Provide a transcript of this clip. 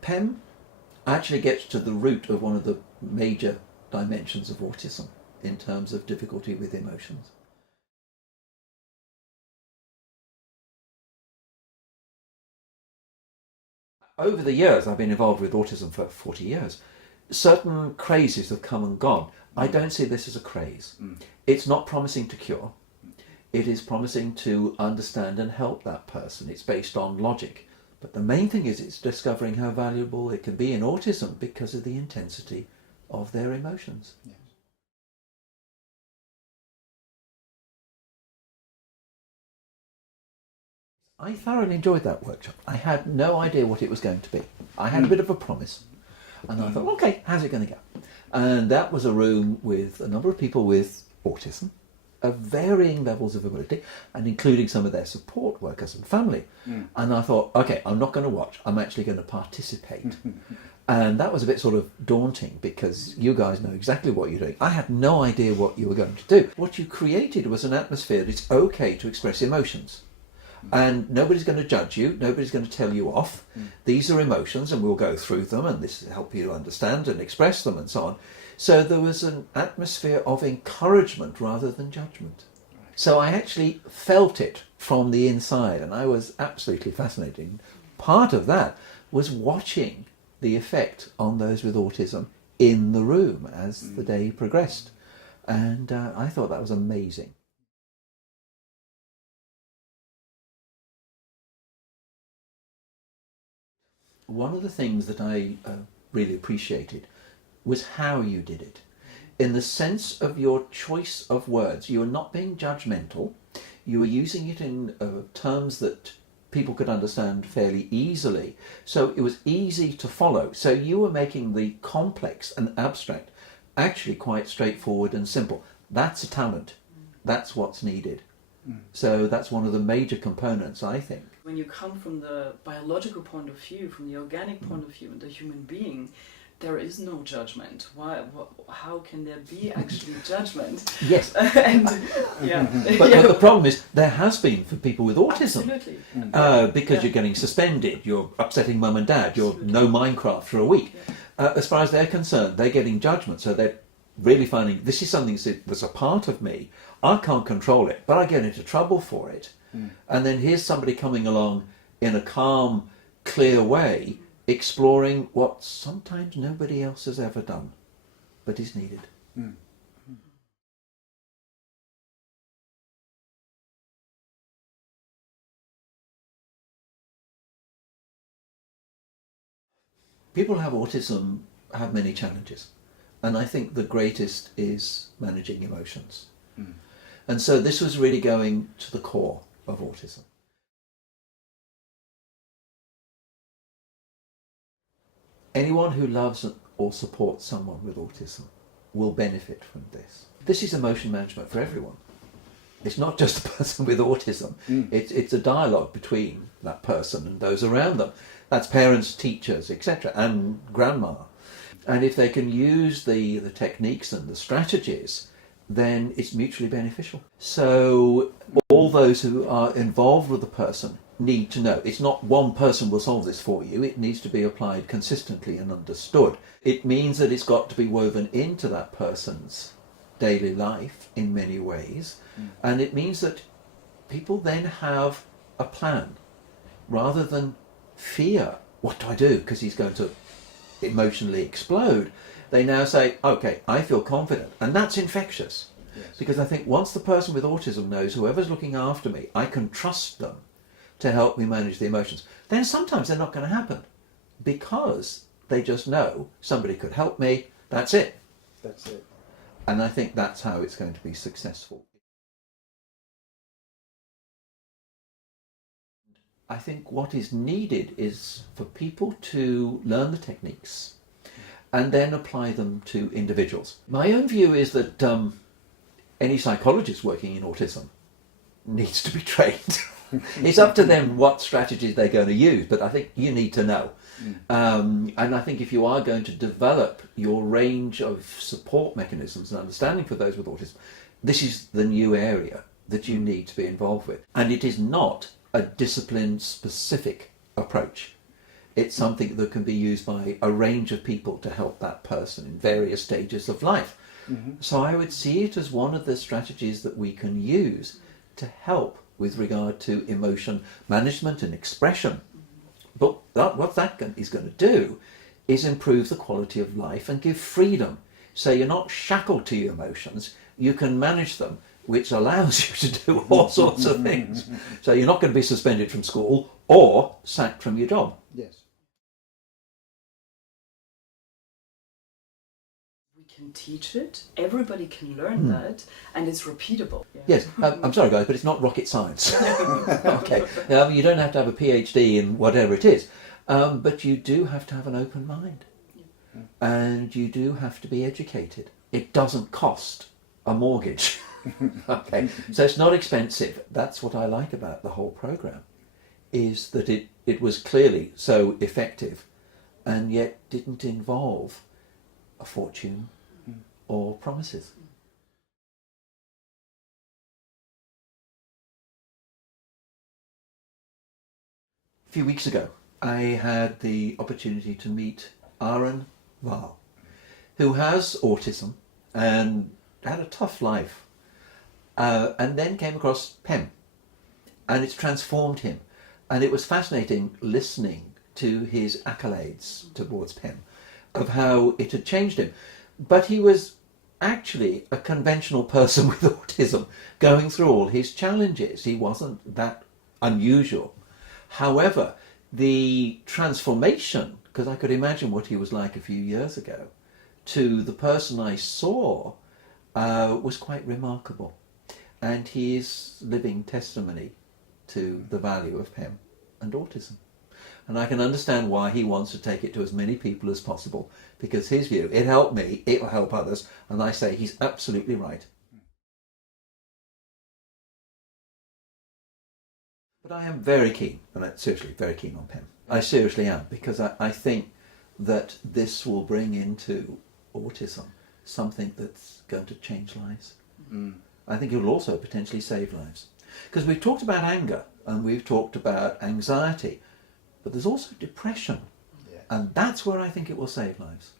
PEM actually gets to the root of one of the major dimensions of autism in terms of difficulty with emotions. Over the years, I've been involved with autism for 40 years. Certain crazes have come and gone. I don't see this as a craze. It's not promising to cure. It is promising to understand and help that person. It's based on logic. But the main thing is it's discovering how valuable it can be in autism because of the intensity of their emotions. Yeah. I thoroughly enjoyed that workshop. I had no idea what it was going to be. I had a bit of a promise. And I thought, okay, how's it going to go? And that was a room with a number of people with autism of varying levels of ability, and including some of their support workers and family. And I thought, okay, I'm not going to watch, I'm actually going to participate. And that was a bit sort of daunting because you guys know exactly what you're doing. I had no idea what you were going to do. What you created was an atmosphere that it's okay to express emotions. And nobody's going to judge you, nobody's going to tell you off. These are emotions and we'll go through them and this will help you understand and express them and so on. So there was an atmosphere of encouragement rather than judgment. So I actually felt it from the inside and I was absolutely fascinated. Part of that was watching the effect on those with autism in the room as the day progressed. And I thought that was amazing. One of the things that I really appreciated was how you did it. In the sense of your choice of words, you were not being judgmental, you were using it in terms that people could understand fairly easily, so it was easy to follow. So you were making the complex and abstract actually quite straightforward and simple. That's a talent, that's what's needed. So that's one of the major components, I think. When you come from the biological point of view, from the organic point of view, the human being, there is no judgment. How can there be actually judgment? Yes. And, yeah. But the problem is, there has been for people with autism. Absolutely. Because you're getting suspended, you're upsetting mum and dad, you're no Minecraft for a week. As far as they're concerned, they're getting judgment, so they're really finding this is something that's a part of me. I can't control it, but I get into trouble for it. And then here's somebody coming along in a calm, clear way, exploring what sometimes nobody else has ever done, but is needed. People who have autism have many challenges, and I think the greatest is managing emotions. And so this was really going to the core of autism. Anyone who loves or supports someone with autism will benefit from this. This is emotion management for everyone. It's not just a person with autism. It's a dialogue between that person and those around them. That's parents, teachers, etc., and grandma. And if they can use the techniques and the strategies, then it's mutually beneficial. So all those who are involved with the person need to know it's not one person will solve this for you. It needs to be applied consistently and understood. It means that it's got to be woven into that person's daily life in many ways. And it means that people then have a plan rather than fear, what do I do because he's going to emotionally explode. They now say, okay, I feel confident, and that's infectious. Yes. Because I think once the person with autism knows whoever's looking after me, I can trust them to help me manage the emotions, then sometimes they're not going to happen because they just know somebody could help me, that's it. That's it. And I think that's how it's going to be successful. I think what is needed is for people to learn the techniques and then apply them to individuals. My own view is that any psychologist working in autism needs to be trained. It's up to them what strategies they're going to use, but I think you need to know. And I think if you are going to develop your range of support mechanisms and understanding for those with autism, this is the new area that you need to be involved with. And it is not a discipline-specific approach. It's something that can be used by a range of people to help that person in various stages of life. So I would see it as one of the strategies that we can use to help with regard to emotion management and expression. But what that is going to do is improve the quality of life and give freedom. So you're not shackled to your emotions, you can manage them, which allows you to do all sorts of things. So you're not going to be suspended from school or sacked from your job. Yes. We can teach it, everybody can learn that, and it's repeatable. Yeah. Yes, I'm sorry guys, but it's not rocket science. Okay, you don't have to have a PhD in whatever it is, but you do have to have an open mind, and you do have to be educated. It doesn't cost a mortgage. Okay, so it's not expensive. That's what I like about the whole program, is that it was clearly so effective, and yet didn't involve a fortune or promises. A few weeks ago, I had the opportunity to meet Aaron Wahl, who has autism and had a tough life, and then came across PEM, and it's transformed him. And it was fascinating listening to his accolades towards PEM, of how it had changed him. But he was actually a conventional person with autism, going through all his challenges. He wasn't that unusual. However, the transformation, because I could imagine what he was like a few years ago, to the person I saw was quite remarkable. And he is living testimony to the value of PEM and autism. And I can understand why he wants to take it to as many people as possible, because his view, it helped me, it will help others, and I say he's absolutely right. But I am very keen, and I'm seriously very keen on PEM. I seriously am, because I think that this will bring into autism something that's going to change lives. I think it will also potentially save lives. Because we've talked about anger, and we've talked about anxiety, but there's also depression, and that's where I think it will save lives.